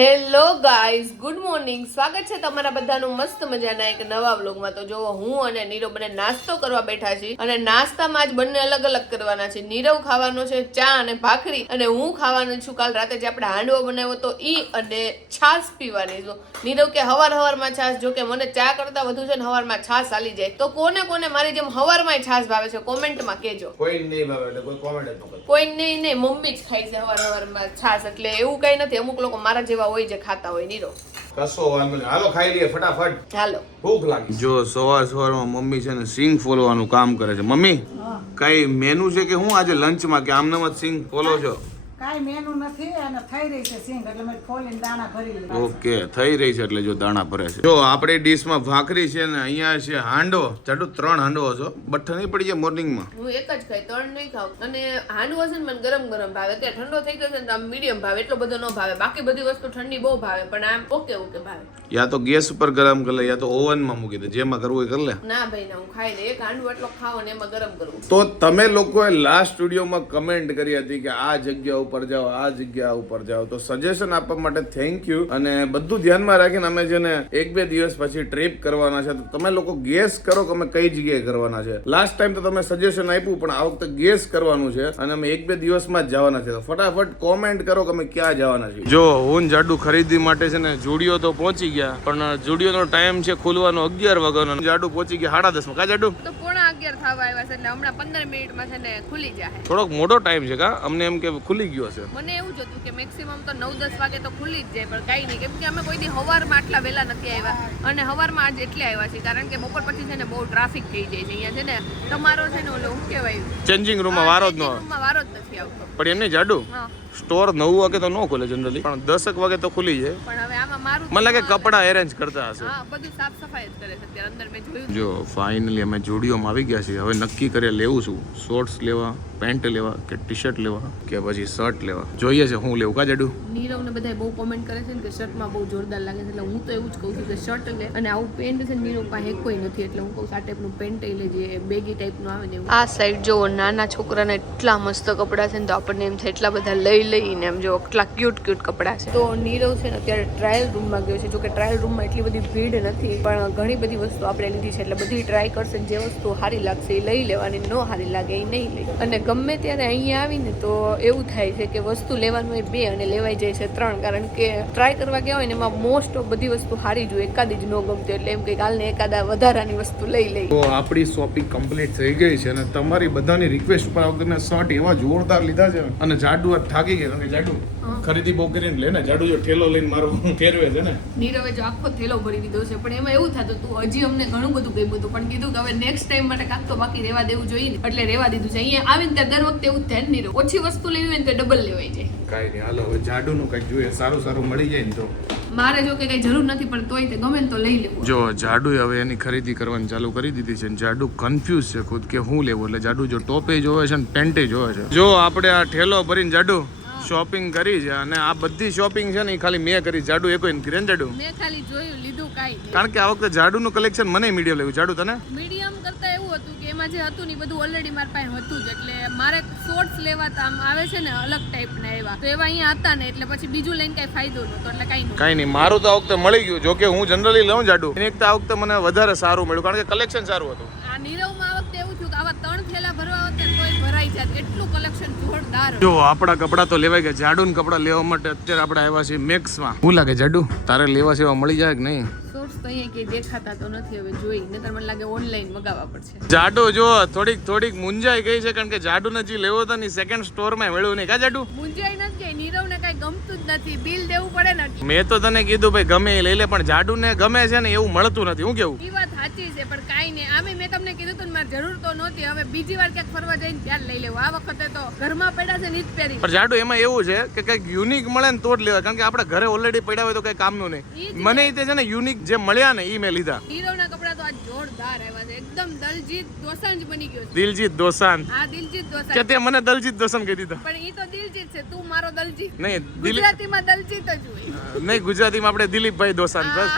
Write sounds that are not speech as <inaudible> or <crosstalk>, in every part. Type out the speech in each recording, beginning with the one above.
Hello guys good morning. સ્વાગત છે તમારા બધાનું મસ્ત મજાના એક નવા વ્લોગમાં. તો જો હું અને નીરવ બંને નાસ્તો કરવા બેઠા છીએ અને નાસ્તામાં જ બંને અલગ અલગ કરવાના છે. નીરવ ખાવાનો છે ચા અને ભાખરી અને હું ખાવાનું છું કાલ રાતે જે આપણે હાંડવો બનાવ્યો તો ઈ અને છાશ પીવાની છું. નીરવ કે હવાર હવારમાં છાશ જો કે મને ચા કરતા વધુ છે ને હવારમાં છાશ આલી જાય. તો કોને કોને મારી જેમ હવારમાં છાશ ભાવે છે કોમેન્ટમાં કહેજો. કોઈ નહીં ભાવે એટલે કોઈ કોમેન્ટ કોઈ નહીં નહીં મમ્મી જ ખાય છે હવાર હવારમાં છાશ. એટલે એવું કઈ નથી. અમુક લોકો મારા જેવા હોય જે ખાતા હોય નીરો. કસો વાંધો નહીં. હાલો ખાઈ લઈએ ફટાફટ. હાલો. ભૂખ લાગી. જો સવાર સવારમાં મમ્મી છે ને સિંગ ફોલવાનું કામ કરે છે. મમ્મી કઈ મેનુ છે કે હું આજે લંચમાં કે આમનામ જ સિંગ ફોલો છો? કાંઈ મેનુ નથી અને થઈ રહી છે સિંગ એટલે મેં ખોલીને દાણા ભરી લીધા ઓકે થઈ રહી છે એટલે જો દાણા ભરે છે. જો આપણી ડીશમાં ભાખરી છે ને અહીંયા છે હાંડો જાડુ ત્રણ હાંડવો છો. બઠ્ઠા નહીં પડી જાય મોર્નિંગમાં? હું એક જ ખાઈ ત્રણ નહીં ખાવ અને હાંડવો છે ને મને ગરમ ગરમ ભાવે. કે ઠંડો થઈ ગયો છે ને આમ મીડિયમ ભાવે. એટલો બધો ન ભાવે. બાકી બધી વસ્તુ ઠંડી બહુ ભાવે પણ આમ ઓકે ઓકે ભાવે. યા તો ગેસ ઉપર ગરમ કરી લે યા તો ઓવનમાં મૂકી દે. જેમાં કરવું એ કરી લે. ના ભાઈ ના હું ખાઈ લે એક હાંડવો એટલો ખાવ અને એમાં ગરમ કરવું. તો તમે લોકોએ લાસ્ટ સ્ટુડિયોમાં કમેન્ટ કરી હતી કે આ જગ્યા ઉપર જાઓ આ જગ્યા ઉપર જાઓ. તો સજેશન આપવા માટે થેન્ક યુ અને બધું ધ્યાનમાં રાખીને અમે છે ને એક બે દિવસ પછી ટ્રીપ કરવાના છે તો તમે લોકો ગેસ કરો કે અમે કઈ જગ્યાએ કરવાના છે. લાસ્ટ ટાઈમ તો તમે સજેશન આપ્યું પણ આ વખતે ગેસ કરવાનું છે અને અમે એક બે દિવસમાં જ જવાના છે. તો ફટાફટ કોમેન્ટ કરો કે અમે ક્યાં જવાના છીએ. જો હું જાડુ ખરીદી માટે છે ને જુડિયો તો પહોંચી ગયા પણ જુડિયોનો ટાઈમ છે ખુલવાનો અગિયાર વાગ્યાનો. જાડુ પહોંચી ગયા સાડા દસમાં. કા જાડુ? અગિયાર થવા આવ્યા છે એટલે હમણાં પંદર મિનિટમાં છે ને ખુલી જાય થોડોક મોટો ટાઈમ છે કા? અમને એમ કે ખુલી ગયો છે. મને એવું જ હતું કે મેક્સિમમ તો નવ દસ વાગે તો ખુલી જ જાય પણ કાંઈ નહીં. કેમ કે અમે કોઈ દી હવારમાં આટલા વહેલા નથી આવ્યા અને હવારમાં આજ એટલે આવ્યા છીએ કારણ કે બપોર પછી છે ને બહુ ટ્રાફિક થઈ જાય છે. અહીંયા છે ને તમારો છે ને ઓલો શું કહેવાય? ચેન્જિંગ રૂમમાં વારો જ ન રૂમમાં વારો જ નથી આવતો. પણ એમ નહીં જાડુ? સ્ટોર નવ વાગે તો ન ખુલે જનરલી પણ દસક વાગે તો ખુલી જાય. પણ હવે મને લાગે કપડા એરેન્જ કરતા હશે. હા બધું સાફ સફાઈ જ કરે છે અત્યારે. અંદર મેં જોયું જો ફાઇનલી અમે જુડિયોમાં આવી ગયા છીએ. હવે નક્કી કરીએ લેવું છું. શોર્ટ્સ લેવા પેન્ટ લેવા કે ટી શર્ટ લેવા કે પછી શર્ટ લેવા. જોઈએ છે હું લેવું. કા નીરવ નીરવને બધા બહુ કોમેન્ટ કરે છે ને કે શર્ટમાં બહુ જોરદાર લાગે છે. એટલે હું તો એવું જ કહું છું કે શર્ટ લે. અને આવું પેન્ટ છે નીરવ પાસે કોઈ નથી. એટલે હું કહું છું આ ટાઈપનું પેન્ટ લેજે બેગી ટાઈપનું આવે ને આ સાઈડ જો નાના છોકરાને એટલા મસ્ત કપડાં છે ને તો આપણને એમ છે એટલા બધા લઈ લઈને એમ જો એટલા ક્યુટ ક્યુટ કપડાં છે. તો નીરવ છે ને અત્યારે ટ્રાયલ રૂમમાં ગયો છે. જોકે ટ્રાયલ રૂમમાં એટલી બધી ભીડ નથી પણ ઘણી બધી વસ્તુ આપણે લીધી છે. એટલે બધી ટ્રાય કરશે જે વસ્તુ સારી લાગશે એ લઈ લેવાની ન સારી લાગે એ નહીં લે અને ગમે ત્યારે અહીંયા આવીને તો એવું થાય છે કે વસ્તુ લેવાનું હોય બે અને લેવાઈ જાય છે ત્રણ. કારણ કે ટ્રાય કરવા ગયા હોય ને એમાં મોસ્ટ ઓફ બધી વસ્તુ સારી જોઈએ એકાદી જ ન ગમતી એટલે એમ કે કાલને એકાદા વધારાની વસ્તુ લઈ લઈ. તો આપણી શોપિંગ કમ્પ્લીટ થઈ ગઈ છે અને તમારી બધાની રિક્વેસ્ટ પર આવતી મેં શર્ટ એવા જોરદાર લીધા છે. અને જાડુ આ થાકી ગયા કે જાડુ ખરીદી બહુ કરીને લે ને જાડુ જો ઠેલો લઈને મારો ફેરવે છે ને? નીરવે જો આખો થેલો ભરી દીધો છે પણ એમાં એવું થતું હતું હજી અમને ઘણું બધું ગમ્યું હતું પણ કીધું કે હવે નેક્સ્ટ ટાઈમ માટે કાંક તો બાકી રહેવા દેવું જોઈએ ને એટલે રહેવા દીધું છે. અહીંયા આવીને ત્યાં દર વખતે એવું થાય નીરવ ઓછી વસ્તુ લેવી હોય ને તો ડબલ લેવાય જાય કાંઈ નહીં હાલો હવે જાડુનું કંઈક જોઈએ સારું સારું મળી જાય ને તો. મારે જો કે કઈ જરૂર નથી પણ તોય તે ગમે ને તો લઈ લેવું. જો જાડુ હવે એની ખરીદી કરવાની ચાલુ કરી દીધી છે ને જાડુ કન્ફ્યુઝ છે ખુદ કે હું લેવું? એટલે જાડુ જો ટોપે જોવે છે ને પેન્ટે જોવે છે. જો આપણે આ ઠેલો ભરીને જાડુ શોપિંગ કરી છે અને આ બધી શોપિંગ છે ને એ ખાલી મેં કરી. જાડુ એ કોઈ ગ્રેન જાડુ? મેં ખાલી જોયું લીધું કાંઈ કારણ કે આ વખતે જાડુનું કલેક્શન મને મીડિયમ લેવું જાડુ તને? મીડિયમ કરતા એવું હતું કે એમાં જે હતું ને બધું ઓલરેડી મારી પાસે હતું જ. એટલે મારે શોર્ટ્સ લેવા તો આમ આવે છે ને અલગ ટાઈપના એવા. તો એવા અહીંયા હતા ને એટલે પછી બીજું લઈને કઈ ફાયદો નતો એટલે કઈ નહીં કઈ નહીં. મારું તો આ વખતે મળી ગયું. જો કે હું જનરલી લઉં જાડુ. એની એક તો આ વખતે મને વધારે સારું મળ્યું કારણ કે કલેક્શન સારું હતું. આ નીરવમાં કલેક્શન જોરદાર જો આપણા કપડાં તો લેવાય ગયા. જાડુ ને કપડાં લેવા માટે અત્યારે આપણે આવ્યા છીએ મેક્સમાં. શું લાગે જાડુ? તારે લેવા સેવા મળી જાય કે નહીં? જાડુ જો થોડીક થોડીક મુંજાઈ ગઈ છે કારણ કે જાડુને જે લેવો હતો ને સેકન્ડ સ્ટોરમાં મળ્યું નહીં. કા જાડુ? મુંજાઈ નથી ગઈ નીરવને કાંઈ ગમતું જ નથી. બિલ દેવું પડે ને. મેં તો તને કીધું ભાઈ ગમે લઈ લે પણ જાડુને ગમે છે ને એવું મળતું નથી. હું કેવું? સાચી છે પણ કાંઈ નહીં. આમે મેં તમને કીધું હતું મારે જરૂર તો નહોતી. હવે બીજી વાર ક્યાંક ફરવા જઈને ત્યારે લઈ લેવું. આ વખતે તો ઘરમાં પડ્યા છે ને ઈ પહેરી પણ જાડુ એમાં એવું છે કે કંઈક યુનિક મળે ને તો જ લેવા કારણ કે આપણે ઘરે ઓલરેડી પડ્યા હોય તો કંઈ કામનું નહીં. મને એ તે છે ને યુનિક જે મળ્યા ને એ મેં લીધા. નીરવના જોરદાર આવ્યા છે. એકદમ દલજીત દોસાંજ બની ગયો છે. દિલજીત હા દિલજીત કે તે મને દલજીત દોસાન કહી દીધો. પણ ઈ તો દિલજીત છે. તું મારો દલજીત. નહીં ગુજરાતીમાં દલજીત જ હોય. નહીં ગુજરાતીમાં આપણે દિલીપભાઈ દોસાન બસ.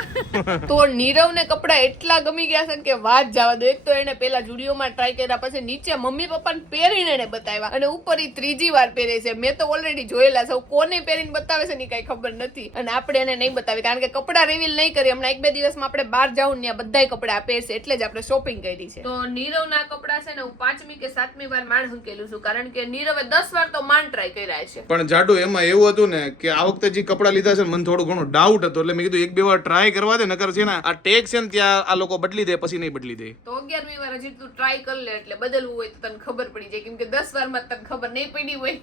તો નીરવ ને કપડા એટલા ગમી ગયા છે ને કે વાત જવા દો. એક તો એને પેલા જુડિયોમાં ટ્રાય કર્યા પછી નીચે મમ્મી પપ્પાને પહેરીને એને બતાવ્યા. અને ઉપર ઈ ત્રીજી વાર પહેરે છે. મેં તો ઓલરેડી જોયેલા છે. કોને પહેરીને બતાવે છે ને કઈ ખબર નથી. અને આપણે એને નહીં બતાવી. કારણ કે કપડા રિવીલ નહીં કરી હમણાં એક બે દિવસમાં આપણે બહાર જાઉં ને બધા કપડા પહેરશે એટલે જ આપણે શોપિંગ કરી છે. તો નીરવના કપડા છે ને હું પાંચમી કે સાતમી વાર માંડ હંકેલું છું કારણ કે નીરવે દસ વાર તો માંડ ટ્રાય કર્યા છે. પણ જાડુ એમાં એવું હતું ને કે આ વખતે જે કપડા લીધા છે ને મને થોડું ઘણું ડાઉટ હતો એટલે મેં કીધું એક બે વાર ટ્રાય કરવા દે નકર છે ને આ ટેગ છે ને ત્યાં આ લોકો બદલી દે પછી નહીં બદલી દે. તો અગિયારમી વાર હજી તું ટ્રાય કરી લે એટલે બદલવું હોય તો તને ખબર પડી જાય કેમ કે દસ વારમાં તને ખબર નહીં પડી હોય.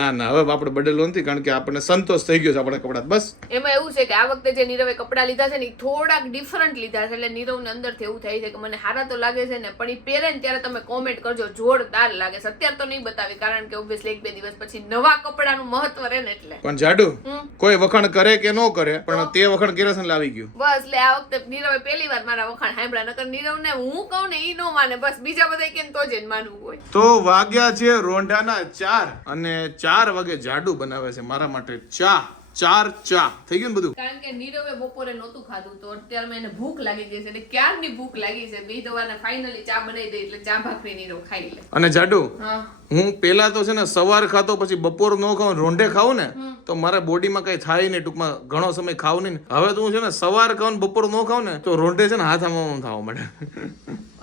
ના ના હવે આપણે બદલવું નથી કારણ કે આપણને સંતોષ થઈ ગયો છે આપણા કપડા. બસ. એમાં એવું છે કે આ વખતે જે નીરવે કપડા લીધા છે ને થોડાક ડિફરન્ટ લીધા છે એટલે નીરવને અંદરથી એવું થાય છે કે મને હારા તો લાગે છે ને પણ એ પહેરે ને ત્યારે તમે કોમેન્ટ કરજો જોરદાર લાગે છે. અત્યારે તો નહીં બતાવી કારણ કે ઓબ્વિયસલી એક બે દિવસ પછી નવા કપડાનું મહત્વ રહે ને એટલે. પણ જાડુ કોઈ વખાણ કરે કે ન કરે પણ તે વખાણ કેરસન છે લાવી ગયું. બસ એટલે આ વખતે નીરવે પહેલી વાર મારા વખાણ સાંભળ્યા નકર નીરવને હું કહું ને ઈ નો માને બસ બીજા બધા કેમ તો જ માનવું હોય. તો વાગ્યા છે રોંઢાના ચાર અને ચાર વાગે જાડુ બનાવે છે મારા માટે ચા. ચાર ચા. થઈ ગયું બધું? કારણ કે નીરવે બપોરે નહોતું ખાધું તો અત્યારે એને ભૂખ લાગી ગઈ છે. એટલે ક્યારની ભૂખ લાગી છે? બે દવાને ફાઇનલી ચા બનાવી દે એટલે ચા ભાખરી નીરવ ખાઈ લે. અને જાડુ? હા. હું પેલા તો છે ને સવાર ખાતો પછી બપોર નો ખાઉં રોંઢે ખાઉં ને તો મારા બોડીમાં કઈ થાય નહીં ટૂંકમાં ઘણો સમય ખાવ નહીં. હવે તો હું છે ને સવાર ખાઉં બપોર નો ખાઉં ને તો રોંઢે છે ને હાથ આમાં થવા મળે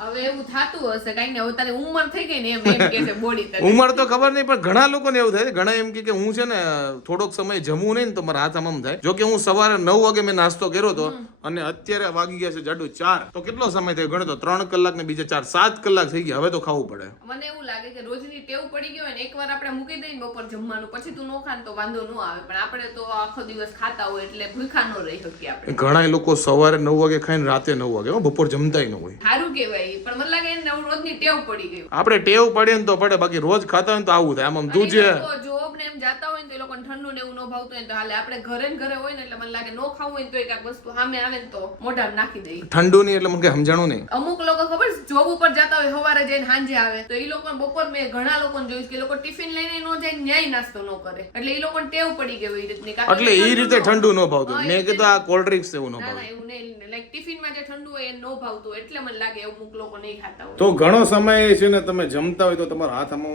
હવે એવું થતું હશે કઈ ને હવે તારી ઉંમર થઈ ગઈ ને એમ એમ કે છે બોડી ઉંમર તો ખબર નહીં પણ ઘણા લોકોને એવું થાય છે. ઘણા એમ કે કે હું છે ને થોડોક સમય જમવું નહીં ને તો મારા હાથ આમ થાય. જો કે હું સવારે નવ વાગે મેં નાસ્તો કર્યો હતો અને અત્યારે વાગી ગયા છે જાડુ ચાર. તો કેટલો સમય થયો ગણો તો? ત્રણ કલાક ને બીજા ચાર સાત કલાક થઈ ગયા. હવે તો ખાવું પડે. મને એવું લાગે કે રોજની ટેવ પડી ગઈ હોય ને એકવાર આપણે મૂકી દઈએ બપોર જમવાનું પછી તું નો ખાન તો વાંધો ન આવે. પણ આપણે તો આખો દિવસ ખાતા હોય એટલે ભૂખા ન રહી શકીએ આપણે. ઘણા લોકો સવારે નવ વાગે ખાઈને રાતે નવ વાગે હો, બપોર જમતાય ન હોય. સારું કહેવાય પણ મને લાગે એને રોજની ટેવ પડી ગઈ. આપણે ટેવ પડે ને તો પડે બાકી રોજ ખાતા હોય ને તો આવું થાય. આમ આમ તું જે ને હોય ને તો એ લોકોને ઠંડુ ને એવું ન ભાવતું હોય તો હાલે. આપણે ઘરે ને ઘરે હોય ને એટલે મને લાગે નો ખાવું હોય ને તો એક વસ્તુ સામે આવે ને તો મોઢામાં નાખી દઈ ઠંડુ નહીં એટલે મને કઈ સમજાણું નહીં. અમુક લોકો ખબર જોબ ઉપર જતા હોય સવારે જઈને સાંજે આવે. તો એ લોકો બપોર મેં ઘણા લોકોને જોયું કે એ લોકો ટિફિન લઈને નો જાય ન્યાય નાસ્તો ન કરે. એટલે એ લોકોને ટેવ પડી ગયો એ રીતની. કાં એટલે એ રીતે ઠંડુ ન ભાવતું. મેં કીધું આ કોલ્ડ ડ્રિંક્સ એવું ન ભાવતું એવું નહીં લાઈક ટિફિનમાં જે ઠંડુ હોય એ નો ભાવતું એટલે મને લાગે અમુક લોકો નહીં ખાતા હોય. તો ઘણો સમય છે ને તમે જમતા હોય તો તમારો હાથ આમ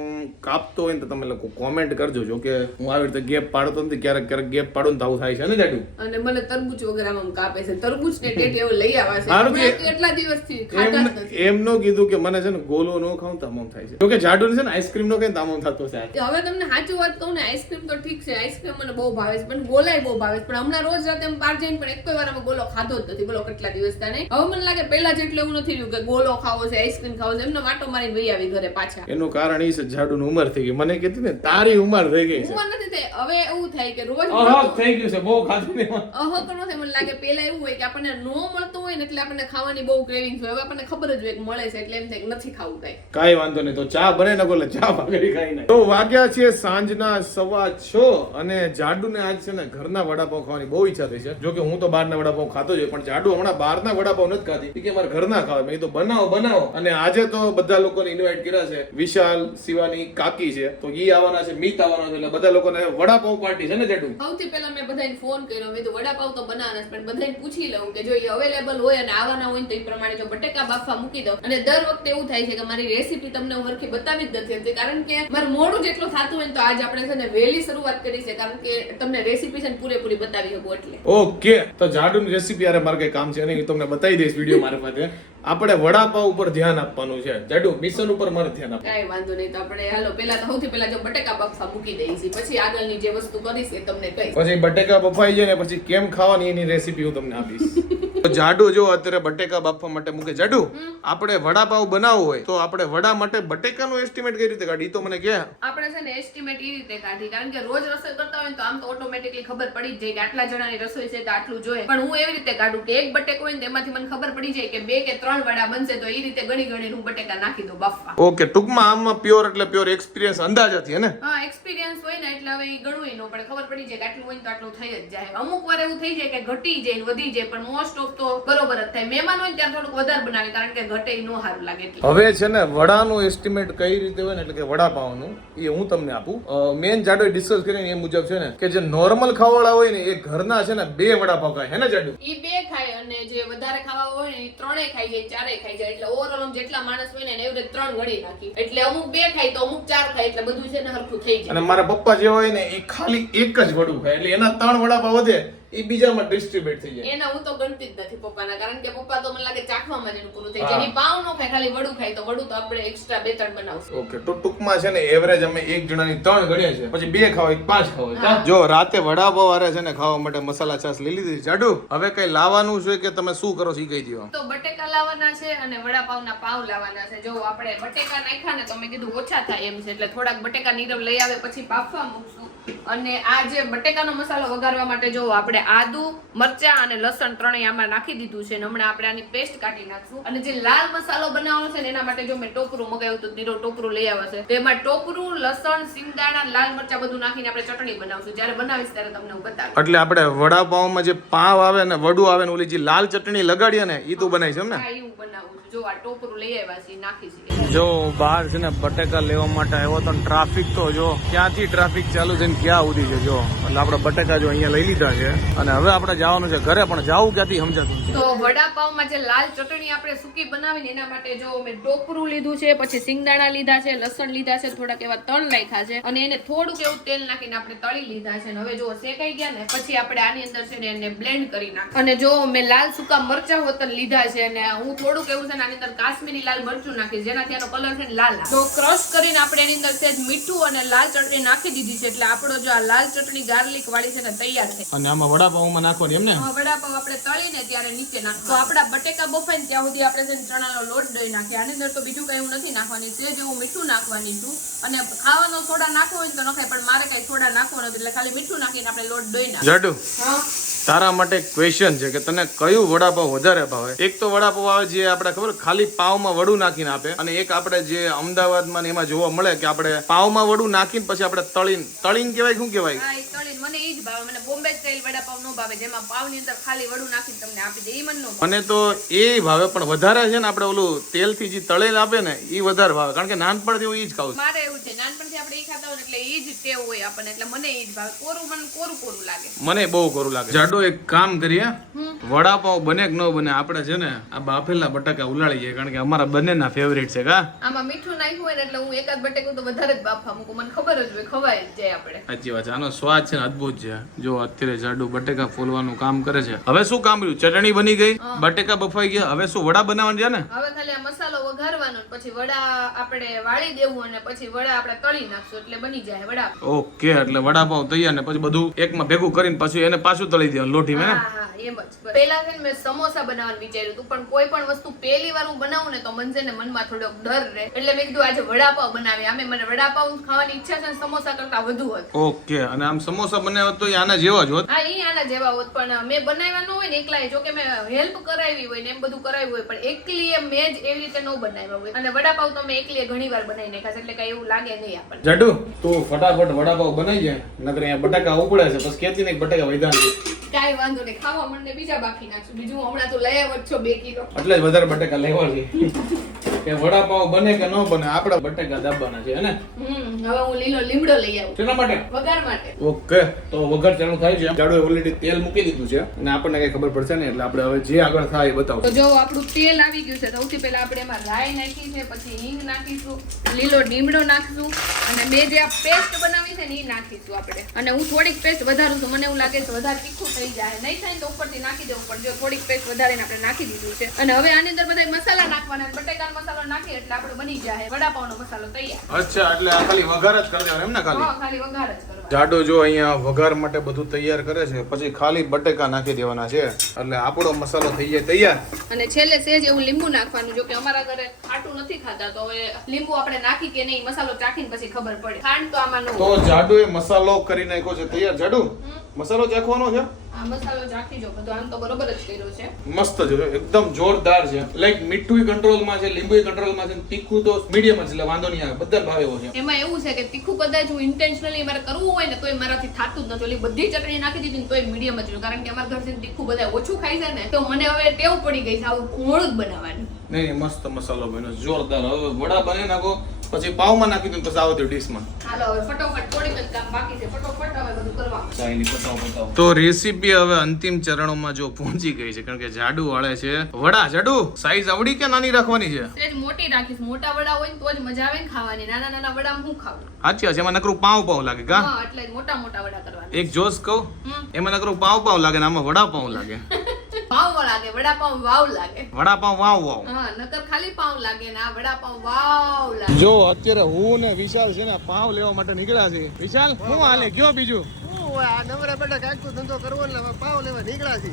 કાપતો હોય ને તો તમે લોકો કોમેન્ટ કરજો. જો કે હું આવી રીતે ગેપ પાડતો નથી ક્યારેક ક્યારેક ગેપ પાડો ને તો આવું થાય છે. ને જાડું? અને મને તરબૂચ વગેરે આમ કાપે છે. તરબૂચ ને ટેટી એવું લઈ આવા છે. કે- કેટલા દિવસથી ખાતા જ નથી. એમ કીધું કે મને છે ને ગોલો નો ખાઉં તો આમ થાય છે. જો કે જાડુ છે ને આઈસ્ક્રીમ નો કઈ તમામ થતો છે. હવે તમને સાચું વાત કહું ને આઈસ્ક્રીમ તો ઠીક છે. આઈસ્ક્રીમ મને બહુ ભાવે છે. પણ ગોલાય બહુ ભાવે છે. પણ હમણાં રોજ રાતે બહાર જઈને પણ એક વાર અમે ગોલો ખાધો જ નથી. બોલો કેટલા દિવસ ત્યાં નહીં. હવે મને લાગે પહેલા જેટલું એવું નથી રહ્યું કે ગોલો ખાવો છે આઈસ્ક્રીમ ખાવો છે. એમનો માટો મારી વહી આવી ઘરે પાછા. એનું કારણ એ છે જાડુ ઉંમર થઈ ગઈ. મને કીધું ને તારી ઉંમર થઈ ગઈ છે. ઉંમર નથી થઈ. હવે એવું થાય કે રોજ અહક થઈ ગયું છે બહુ ખાધું ને અહક નો થાય મને લાગે પેલા એવું હોય કે આપણને નો મળતું હોય ને એટલે આપણને ખાવાની બહુ ક્રેવિંગ હોય. હવે આપણને ખબર જ હોય કે મળે છે એટલે એમ થાય કે નથી ખાવું કઈ. કાઈ વાંધો નહીં તો ચા બને ને બોલે ચા ભાગરી ખાઈ તો વાગ્યા છે સાંજના સવા છ અને જાડુ ને આજ છે ને ઘરના વડાપાવ ખાવાની બહુ ઈચ્છા થઈ છે. જો કે હું તો બહારના વડાપાવ ખાતો જ હોય, પણ જાડુ હમણાં બહારના વડાપાવ નથી ખાતી. કે મારા ઘરના ખાવા મેં તો બનાવો બનાવો. અને આજે તો બધા લોકોને ઇન્વાઇટ કર્યા છે વિશાલ શિવાની કાકી છે તો ઈ આવવાના છે મીત આવવાના છે એટલે બધા લોકોને વડાપાવ પાર્ટી છે ને જાડુ સૌથી પહેલા મેં બધાને ફોન કર્યો મેં તો વડાપાવ તો બનાવવાના છે પણ બધાને પૂછી લઉં કે જો એ અવેલેબલ હોય અને આવવાના હોય ને તો એ પ્રમાણે જો બટેકા બાફા મૂકી દઉં. અને દર વખતે એવું થાય છે કે મારી રેસીપી તમને હું હરખી બતાવી જ નથી કારણ કે મારું મોડું જેટલું થતું હોય ને તો આજે આપણે છે ને વહેલી શરૂઆત કરી છે કારણ કે તમને રેસીપી છે ને પૂરેપૂરી બતાવી શકું એટલે. ઓકે તો જાડુની રેસીપી યારે મારે કઈ કામ છે નહીં તમને બતાવી દઈશ વીડિયો મારી પાસે. આપણે વડાપાવ ઉપર ધ્યાન આપવાનું છે. જાડુ મિશન ઉપર મારે ધ્યાન આપવાનું. કાંઈ વાંધો નહીં તો આપણે હાલો પહેલા તો સૌથી પહેલા જો બટેકા બાફવા મૂકી દઈએ છીએ. પછી આગળની જે વસ્તુ કરીશ એ તમને કહીશ. પછી બટેકા બફાઈ જાય ને પછી કેમ ખાવાની એની રેસીપી હું તમને આપીશ. <laughs> તો જાડુ જો અત્યારે બટેકા બાફવા માટે મૂકે જાડુ આપણે વડાપાવ બનાવવું હોય તો આપણે વડા માટે બટેકાનું એસ્ટિમેટ કઈ રીતે કાઢી તો મને કે આપણે છે ને એસ્ટિમેટ એ રીતે કાઢી કારણ કે રોજ રસોઈ કરતા હોય તો આમ તો ઓટોમેટિકલી ખબર પડી જ જાય કે આટલા જણાની રસોઈ છે તો આટલું જોઈએ. પણ હું એવી રીતે કાઢું કે એક બટેકો હોય ને તેમાંથી મને ખબર પડી જાય કે બે કે ત્રણ વડા બનશે તો એ રીતે ગણી ગણી હું બટેકા નાખી દઉં બાફવા ઓકે ટૂંકમાં આમાં પ્યોર એટલે પ્યોર એક્સપિરિયન્સ અંદાજાથી હે ને? હા એક્સપિરિયન્સ હોય ને એટલે હવે એ ગણવું ન પડે. ખબર પડી જાય કે આટલું હોય ને તો આટલું થઈ જ જાય. અમુક વાર એવું થઈ જાય કે ઘટી જાય ને વધી જાય પણ મોસ્ટ ઓફ તો બરોબર જ થાય. મહેમાન હોય ને ત્યારે થોડુંક વધારે બનાવે કારણ કે ઘટે ન સારું લાગે હવે છે ને વડાનું એસ્ટિમેટ કઈ રીતે હોય ને એટલે કે વડાપાવનું એ હું તમને આપું. મેન જાડો ડિસ્કસ કરીને એ મુજબ છે ને કે જે નોર્મલ ખાવાવાળા હોય ને એ ઘરના છે ને બે વડાપાવ ખાય. હે ને જાડુ? એ બે ખાય અને જે વધારે ખાવા હોય ને એ ત્રણેય ખાઈ જાય ચારેય ખાઈ જાય. એટલે ઓવરઓલ જેટલા માણસ હોય ને એવું ત્રણ ગણી નાખી. એટલે અમુક બે ખાય તો અમુક ચાર ખાય એટલે બધું છે ને હરખું થઈ જાય. અને મારા પપ્પા જે હોય ને એ ખાલી એક જ વડું ખાય. એટલે એના ત્રણ વડાપાવ વધે એ બીજામાં ડિસ્ટ્રીબ્યુટ થઈ જાય. એના હું તો ગણતી જ નથી પપ્પાના કારણ કે પપ્પા તો મને લાગે ચાખવામાં જ એનું પૂરું થઈ જાય પાવ નો ખાય ખાલી વડું ખાય તો વડું તો આપણે એક્સ્ટ્રા બે ત્રણ બનાવશું. ઓકે તો ટૂંકમાં છે ને એવરેજ અમે એક જણાની ત્રણ ગણીએ છે પછી બે ખાવ એક પાંચ ખાવ જો રાતે વડાપાવ વારે છે ને ખાવા માટે મસાલા છાસ લઈ લીધી. જાડુ હવે કઈ લાવવાનું છે કે તમે શું કરો છો ઈ દો તો બટેકા લાવવાના છે અને વડાપાવના પાવ લાવવાના છે. જો આપણે બટેકા નાખ્યા ને તો મેં કીધું ઓછા થાય એમ છે. એટલે થોડાક બટેકા નીરવ લઈ આવે પછી બાફવા મૂકશું. અને આ જે બટેકાનો મસાલો વઘારવા માટે જો આપણે આદુ મરચા અને લસણ ત્રણેય આમાં નાખી દીધું છે અને હમણાં આપણે આની પેસ્ટ કાઢી નાખશું. અને જે લાલ મસાલો બનાવવાનો છે ને એના માટે જો મેં ટોપરું મગાવ્યું હતું નીરો ટોપરું લઈ આવે છે. તો એમાં ટોપરું લસણ સિંગદાણા લાલ મરચા બધું નાખીને આપણે ચટણી બનાવશું. જ્યારે બનાવીશ ત્યારે તમને હું બતાવીશ. એટલે આપણે વડાપાવમાં જે પાવ આવે ને વડું આવે ને ઓલી જે લાલ ચટણી લગાડીએ ને એ તું બનાવીશ એમ ને? એવું બનાવું જો આ ટોપરું લઈ આવ્યા છે ઈ નાખીશ જો બહાર છે ને બટેકા લેવા માટે આવ્યો તો ટ્રાફિક તો જો ક્યાંથી ટ્રાફિક ચાલુ છે ને ક્યાં સુધી છે જો? એટલે આપણે બટેકા જો અહીંયા લઈ લીધા છે. અને હવે આપણે જવાનું છે ઘરે પણ જાવું ક્યાંથી સમજાતું. તો વડાપાવમાં જે લાલ ચટણી આપણે સૂકી બનાવીને એના માટે જો મેં ટોપરું લીધું છે પછી સિંગદાણા લીધા છે લસણ લીધા છે થોડાક એવા તળ નાખ્યા છે અને એને થોડુંક એવું તેલ નાખીને આપણે તળી લીધા છે અને હવે જો શેકાઈ ગયા ને પછી આપણે આની અંદર છે ને એને બ્લેન્ડ કરી નાખ અને જો મેં લાલ સૂકા મરચા હોતન લીધા છે અને હું થોડુંક એવું છે ને આની અંદર કાશ્મીરી લાલ મરચું નાખી જેનાથી એનો કલર છે ને લાલ તો ક્રશ કરીને આપણે એની અંદર સહેજ મીઠું અને લાલ ચટણી નાખી દીધી છે એટલે આપણો જો આ લાલ ચટણી ગાર્લિક વાળી છે ને તૈયાર છે અને આમાં વડાપાવમાં નાખવાની એમ ને? વડાપાવ આપણે તળીને ત્યારે નીચે નાખો તો આપણા બટેકા બફાઈ ને ત્યાં સુધી આપણે છે ને ચણાનો લોટ દઈ નાખીએ. આની અંદર તો બીજું કઈ હું નથી નાખવાની તે જેવું મીઠું નાખવાની છું. અને ખાવાનો સોડા નાખવો હોય તો નખાય પણ મારે કઈ સોડા નાખવો નથી એટલે ખાલી મીઠું નાખીને આપણે લોટ દઈ નાખીએ. હા. તારા માટે ક્વેશ્ચન છે કે તને કયું વડાપાવ વધારે ભાવે? એક તો વડાપાવ આવે જે આપણે ખબર ખાલી પાવમાં વડું નાખીને આપે અને એક આપણે જે અમદાવાદમાં ને એમાં જોવા મળે કે આપણે પાવમાં વડું નાખીને પછી આપણે તળીન તળીન કહેવાય શું કહેવાય? મને ઈ જ ભાવે. મને બોમ્બે સ્ટાઇલ વડાપાવ નો ભાવે જેમાં પાવની અંદર ખાલી વડું નાખીને તમને આપી દે ઈ મને મને તો એ ભાવે પણ વધારે છે ને આપણે ઓલું તેલથી જે તળેલ આપે ને એ વધારે ભાવે. કારણ કે નાનપણથી હું એ જ ખાઉં મારે એવું છે નાનપણથી આપણે એ ખાતા હોય એટલે એ જ ટેવ હોય આપણને એટલે મને એ જ ભાવે. કોરું મને કોરું કોરું લાગે. મને બહુ કોરું લાગે. જાડો એક કામ કરીએ. વડાપાવ બને કે ન બને આપણે છે ને આ બાફેલા બટાકા ઉલાળી જાય કારણ કે અમારા બંનેના ફેવરેટ છે કા? આમાં મીઠું નાખ્યું હોય એટલે હું એકાદ બટેકું તો વધારે જ બાફા મૂકું. મને ખબર જ હોય ખવાય જાય આપણે. સાચી વાત છે આનો સ્વાદ છે ને અદ્ભુત છે. જો અત્યારે જાડુ બટેકા ફોલવાનું કામ કરે છે. હવે શું કામ રહ્યું? ચટણી બની ગઈ બટેકા બફાઈ ગયા હવે શું વડા બનાવવાનું છે ને? હવે ખાલી આ મસાલો વઘારવાનો પછી વડા આપણે વાળી દેવું અને પછી વડા આપણે તળી નાખશું એટલે બની જાય વડા ઓકે એટલે વડાપાવ તૈયાર ને પછી બધું એકમાં ભેગું કરીને પછી એને પાછું તળી દેવાનું. લોટીમાં હા હા એમ જ પહેલા છે ને મેં સમોસા બનાવવાનું વિચાર્યું હતું પણ કોઈ પણ વસ્તુ પહેલી વાર હું બનાવું ને તો મને ને મનમાં થોડો ડર રહે. એટલે મેં કીધું આજે વડાપાવ બનાવી આમે મને વડાપાવ ખાવાની ઈચ્છા છે ને સમોસા કરતા વધુ હતી. ઓકે અને આમ સમોસા બનાવ્યો તો આના જેવા જ હોત? હા એ આના જેવા હોત પણ મેં બનાવ્યા ન હોય ને એકલાય જો કે મેં હેલ્પ કરાવી હોય ને એમ બધું કરાવ્યું હોય પણ એકલી એ મેં જ એવી રીતે ન બનાવ્યા હોય. અને વડાપાવ તો મેં એકલી ઘણી વાર બનાવી નાખ્યા છે એટલે કઈ એવું લાગે નહીં આપણને. જડુ તું ફટાફટ વડાપાવ બનાવી જાય નકર અહીંયા બટાકા ઉપડે છે બસ કેતી ને બટાકા વૈધા કાંઈ વાંધો નહીં, ખાવા મને બીજા બાકી નાખશું. બીજું હમણાં તો લઈ આવ્યો છો બે કિલો. એટલે વધારે બટેકા લેવા છે. કે વડાપાવ બને કે ન બને આપણે બટાકા દાબવાના છે ને? હવે હું લીલો લીમડો લઈ આવું. શેના માટે? વઘાર માટે. ઓકે તો વઘાર ચાલુ થાય છે. જાડુએ ઓલરેડી તેલ મૂકી દીધું છે અને આપણને કઈ ખબર પડશે ને એટલે આપણે હવે જે આગળ થાય એ બતાવો. તો જો આપણું તેલ આવી ગયું છે સૌથી પહેલા આપણે એમાં રાઈ નાખી છે પછી હિંગ નાખીશું લીલો લીમડો નાખશું અને મેં જે આ પેસ્ટ બનાવી છે ને એ નાખીશું આપણે. અને હું થોડીક પેસ્ટ વધારું છું મને એવું લાગે છે વધારે તીખું થઈ જાય. નહીં થાય તો ઉપરથી નાખી દેવું પણ જો થોડીક પેસ્ટ વધારીને આપણે નાખી દીધું છે. અને હવે આની અંદર બધા મસાલા નાખવાના બટેકા બટેકાનો મસાલો નાખીએ એટલે આપણે બની જાય. વડાપાવનો મસાલો તૈયાર. અચ્છા એટલે આ ખાલી વઘાર જ કરી દેવાનો એમ ને ખાલી? હા ખાલી વઘાર જ કરવાનો. જાડો જો અહીંયા વઘાર માટે બધું તૈયાર કરે છે પછી ખાલી બટેકા નાખી દેવાના છે. એટલે આપણો મસાલો થઈ જાય તૈયાર. અને છેલ્લે સેજ એવું લીંબુ નાખવાનું જો કે અમારા ઘરે આટું નથી ખાતા તો હવે લીંબુ આપણે નાખી કે નહીં મસાલો ચાખીને પછી ખબર પડે. ખાંડ તો આમાં ન તો. જાડુએ મસાલો કરી નાખ્યો છે તૈયાર જાડુ? મસાલો ચાખવાનો છે? મસ્ત છે એકદમ જોરદાર છે. લાઈક મીઠું કંટ્રોલમાં છે લીંબુ કંટ્રોલમાં છે તીખું તો મીડિયમ જ એટલે વાંધો નહીં આવે બધા ભાવે એવો છે. એમાં એવું છે કે તીખું કદાચ હું ઇન્ટેન્શનલી મારે કરવું હોય ને તોય મારાથી થાતું જ નથી. એટલે બધી ચટણી નાખી દીધી ને તોય મીડિયમ જ કારણ કે અમારા ઘર ને તીખું બધા ઓછું ખાય છે ને તો મને હવે ટેવ પડી ગઈ છે આવું મોડું જ બનાવવાનું? નહીં મસ્ત મસાલો બન્યો જોરદાર. હવે વડા બને નાખો પછી પાવમાં નાખી દઉં પછી આવો તો ડીશમાં. હાલો હવે ફટોફટ થોડીક જ કામ બાકી છે. ફટોફટ હવે બધું કરવાનું તો રેસીપી હવે અંતિમ ચરણોમાં જો પહોંચી ગઈ છે કારણ કે જાડુ વાળે છે. વડા જાડુ સાઈઝ આવડી કે નાની રાખવાની છે? મોટી રાખીશ. મોટા વડા હોય તો જ મજા આવે ને ખાવાની. નાના નાના વડા હું ખાવું સાચી વાત એમાં નકરું પાવ પાવ લાગે કા? એટલે મોટા મોટા વડા કરવા એક જોશ કહું? એમાં નકરું પાવ પાવ લાગે ને આમાં વડા પાવ લાગે. લાગે વડાપાઉં વાવ લાગે. વડાપાઉં પાવ વાવ વાવ. હા નકર ખાલી પાઉં લાગે ને આ વડાપાઉં વાવ લાગે. જો અત્યારે હું ને વિશાલ છે ને પાઉં લેવા માટે નીકળ્યા છે વિશાલ હું હાલે? કયો બીજું?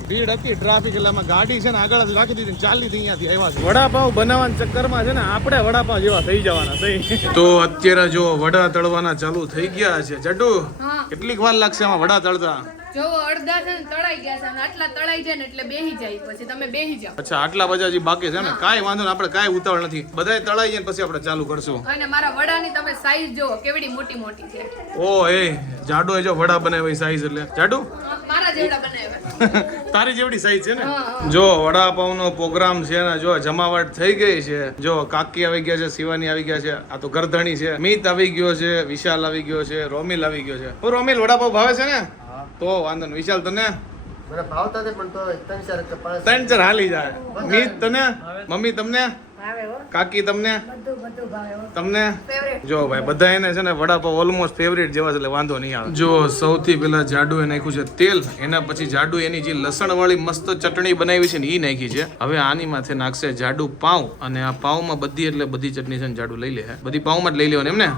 ભીડ હતી ટ્રાફિક એટલે ગાડી છે ને આગળ જ દીધી ને ચાલી હતી અહીંયાથી આવ્યા છે. ચક્કરમાં છે ને આપણે વડાપાવ જેવા થઈ જવાના થઈ. તો અત્યારે જો વડા તળવાના ચાલુ થઈ ગયા છે. જડુ કેટલીક વાર લાગશે આમાં વડા તળતા? જો અડધા છે ને તળાઈ ગયા છે અને આટલા તળાઈ જાય ને એટલે બેહી જાય પછી તમે બેહી જાઓ. અચ્છા આટલા બધા જે બાકી છે ને? કાંઈ વાંધો નહીં આપણે કાંઈ ઉતાવળ નથી. બધાય તળાઈ જાય પછી આપણે ચાલુ કરશું. અને મારા વડાની તમે સાઈઝ જોવો કેવડી મોટી મોટી છે. ઓ એ જાડુ એ જો વડા બનાવે સાઈઝ એટલે. જાડો? મારા જેવડા બનાવ્યા <laughs> તારી જેવડી સાઈઝ છે ને? જો વડાપાવનો પ્રોગ્રામ છે ને જો જમાવટ થઈ ગઈ છે. જો કાકી આવી ગયા છે શિવાની આવી ગયા છે આ તો ગરધણી છે. મિત આવી ગયો છે વિશાલ આવી ગયો છે રોમિલ આવી ગયો છે. રોમિલ વડાપાવ ભાવે છે ને? તો વાંધો નહીં. વિશાલ તને? મને ભાવતા પણ તો ત્રણ ચાર ત્રણ ચાર હાલી જાય. મિત તને? મમ્મી તમને? કાકી તમને? તમને? જો ભાઈ બધા એને છે ને વડાપાવ ઓલમોસ્ટ ફેવરેટ જેવા છે એટલે વાંધો નહીં આવે. જો સૌથી પહેલા જાડુ એ નાખ્યું છે તેલ એના પછી જાડુ એની જે લસણ વાળી મસ્ત ચટણી બનાવી છે ને એ નાખી છે. હવે આની માથે નાખશે જાડુ પાઉં અને આ પાઉંમાં બધી એટલે બધી ચટણી છે ને જાડુ લઈ લે બધી પાઉંમાં જ લઈ લેવાની એમને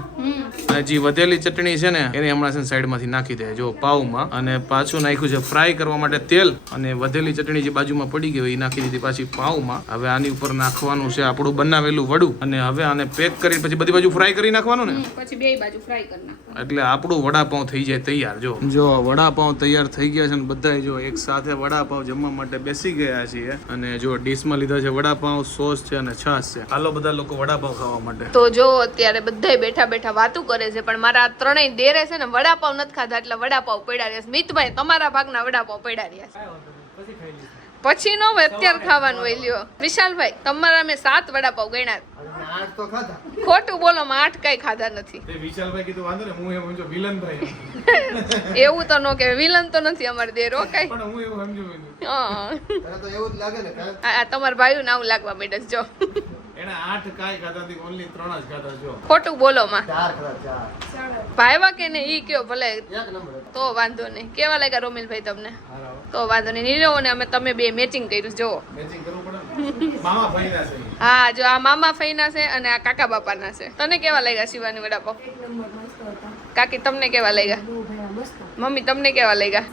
અને જે વધેલી ચટણી છે ને એને હમણાં છે ને સાઈડમાંથી નાખી દે જો પાઉમાં. અને પાછું નાખ્યું છે ફ્રાય કરવા માટે તેલ અને વધેલી ચટણી જે બાજુમાં પડી ગઈ હોય એ નાખી દીધી પાછી પાઉમાં. હવે આની ઉપર નાખવાનું છે આપણું બનાવેલું વડું અને હવે આને પેક કરીને પછી બધી બાજુ ફ્રાય કરી નાખવાનું ને? પછી બે બાજુ ફ્રાય કરી નાખવાનું. એટલે આપણું વડાપાઉં થઈ જાય તૈયાર જો. જો વડાપાઉં તૈયાર થઈ ગયા છે ને બધાય જો એક સાથે વડાપાઉં જમવા માટે બેસી ગયા છીએ. અને જો ડીશમાં લીધા છે વડાપાઉં સોસ છે અને છાશ છે. હાલો બધા લોકો વડાપાઉં ખાવા માટે. તો જો અત્યારે બધાય બેઠા બેઠા વાતું કરે છે પણ મારા ત્રણેય દેરે છે ને વડાપાવ નથી ખાધા એટલે વડાપાઉં પડ્યા રહ્યા છે. મિતભાઈ તમારા ભાગના વડાપાઉં પડ્યા રહ્યા છે. પછી નો હોય અત્યારે ખાવાનું હોય લ્યો. વિશાલભાઈ તમારા મેં સાત વડાપાવ ગણ્યા. ખોટું બોલો માં આઠ કઈ ખાધા નથી. વિશાલભાઈ કીધું વાંધો ને હું એમ સમજો વિલનભાઈ. <laughs> એવું તો નો કે વિલન તો નથી અમારે દેરો કઈ. પણ હું એવું સમજુ હા. તો એવું જ લાગે ને તમારા ભાઈઓ નાવું લાગવા માંડે જો. એને આઠ કાંઈ ખાધા નથી ઓનલી ત્રણ જ ખાધા જો. ખોટું બોલો માં. ભાઈવા કે ને ઈ કયો ભલે. તો વાંધો નહીં. કેવા લાગ્યા રોમિલભાઈ તમને? તો વાંધો નહીં. નીરવ અને અમે તમે બે મેચિંગ કર્યું જો જોવો મેચિંગ કરવું પડે ને? મામા ભાઈ છે. હા જો આ મામા ફઈના છે અને આ કાકા બાપાના છે. તને કેવા લાગ્યા શિવાની વડાપાવ? કાકી તમને કેવા લાગ્યા? મમ્મી તમને કેવા લાગ્યા?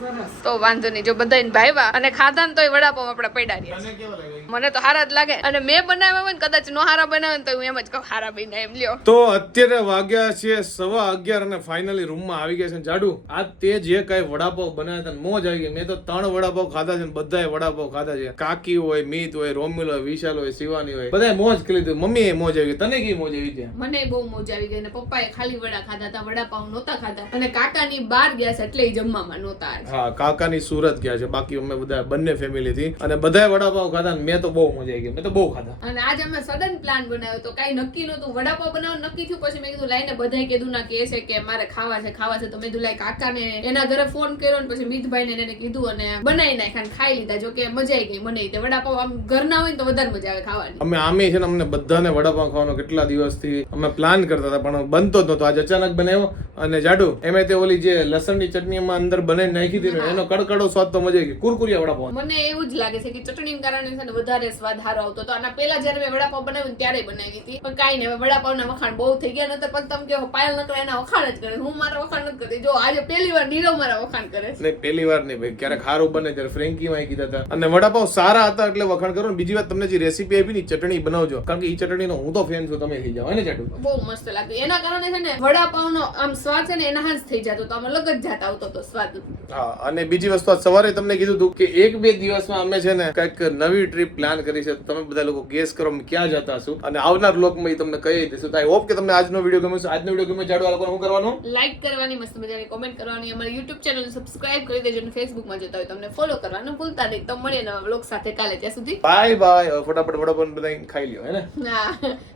તો વાંધો નહીં જો બધાને ભાઈવા અને ખાધા ને તોય વડાપાવ આપણે પડ્યા રહ્યા કેવા મને તો હારા જ લાગે. અને મેં બનાવ્યા હોય ને કદાચ નો હારા બનાવે ને તો હું એમ જ કહું હારા બન્યા એમ લ્યો. તો અત્યારે વાગ્યા છે સવા અગિયાર અને ફાઇનલી રૂમમાં આવી ગયા છે. જાડુ આ તે જે કઈ વડાપાવ બનાવ્યા હતા મોજ આવી ગઈ. મેં તો ત્રણ વડાપાવ ખાધા છે ને બધાય વડાપાવ ખાધા છે. કાકી હોય મીત હોય રોમિલ હોય વિશાલ હોય શિવાની હોય બધા મોજ કરી લીધું. મમ્મી એ મોજ આવી ગઈ. તને કી મોજ આવી છે મને બહુ મોજ આવી ગઈ અને પપ્પાએ ખાલી વડા ખાધા હતા વડાપાવ નહોતા ખાધા. અને કાકાની બાર ગયા છે એટલે જમવામાં નહોતા હા કાકાની સુરત ગયા છે. બાકી અમે બધા બંને ફેમિલી થી અને બધાય વડાપાવ ખાધા મેં તો બહુ મજા આવી ગઈ. મેં તો બહુ ખાધા. અને આજે અમે સડન પ્લાન બનાવ્યો તો કઈ નક્કી નહોતું. વડાપાવ બનાવ નક્કી થયું પછી મેં કીધું લાઈને બધાય કીધું ના કે છે કે મારે ખાવા છે ખાવા છે. તો મેં કીધું લાઈ કાકાને એના ઘરે ફોન કર્યો ને પછી મિતભાઈને એને કીધું અને બનાવી નાખ્યા ખાઈ લીધા. જો કે મજા આવી ગઈ મને તે. વડાપાવ આમ ઘરના હોય ને તો વધારે મજા આવે ખાવાની. અમે આમે છે ને અમને બધાને વડાપાવ ખાવાનો કેટલા દિવસથી અમે પ્લાન કરતા હતા પણ બનતો જ નતો આજે અચાનક બનાવ્યો અને જાડુ એમે તે ઓલી જે લસણની ચટણીમાં અંદર બને નાખી દીધી એનો કડકડો સ્વાદ તો મજા આવી કુરકુરિયા વડાપાવ મને એવું જ લાગે છે કે ચટણી કારણે છે ને વધારે સ્વાદ સારો આવતો હતો. આના પહેલા જયારે મેં વડાપાવ બનાવ્યું ને ત્યારે બનાવી હતી. પણ કાંઈ નહીં હવે વડાપાવના વખાણ બહુ થઈ ગયા નતર પણ તમે કહો પાયલ નકરા એના વખાણ જ કરે. હું મારા વખાણ નથી કરતી. જો આજે પહેલી વાર નીરવ મારા વખાણ કરે છે. નહીં પહેલી વાર નહીં ભાઈ. ક્યારેક સારું બને ત્યારે ફ્રેન્કી માં કીધા હતા. અને વડાપાવ સારા હતા એટલે વખાણ કરો બીજી વાત તમને જે રેસીપી આપી ની ચટણી બનાવજો. કારણ કે એ ચટણીનો હું તો ફેન છું તમે થઈ જાઓ. એને ચટણી બહુ મસ્ત લાગ્યું એના કારણે છે ને વડાપાવનો આમ સ્વાદ છે ને એનહાન્સ થઈ જતો. તો આમ અલગ જ જાતા આવતો હતો સ્વાદ હા અને બીજી વસ્તુ સવારે તમને કીધું હતું કે એક બે દિવસમાં અમે છે ને કંઈક નવી ટ્રીપ પ્લાન કરી છે. તમે બધા લોકો ગેસ કરો અમે ક્યાં જતા છું અને આવનાર લોકમાં ઈ તમને કહી દઈશું. તો આઈ હોપ કે તમને આજનો વીડિયો ગમ્યો છે આજનો વીડિયો ગમે જાડવા લોકોને શું કરવાનું? લાઈક કરવાની મસ્ત મજાની કોમેન્ટ કરવાની. અમારી યુટ્યુબ ચેનલ સબસ્ક્રાઇબ કરી દેજો અને ફેસબુકમાં જતા હોય તમને ફોલો કરવાનું ભૂલતા નહીં. તો મળીએ નવા બ્લોગ સાથે કાલે. ત્યાં સુધી બાય બાય ફટાફટ વડાપાવ બધા ખાઈ લ્યો હે ને ના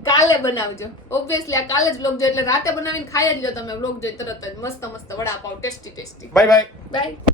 કાલે બનાવજો. ઓબ્વિયસલી આ કાલે જ બ્લોગ જો એટલે રાતે બનાવીને ખાઈ જ લો તમે. બ્લોગ જોઈ તરત જ. મસ્ત મસ્ત vada pav. Tasty tasty bye bye bye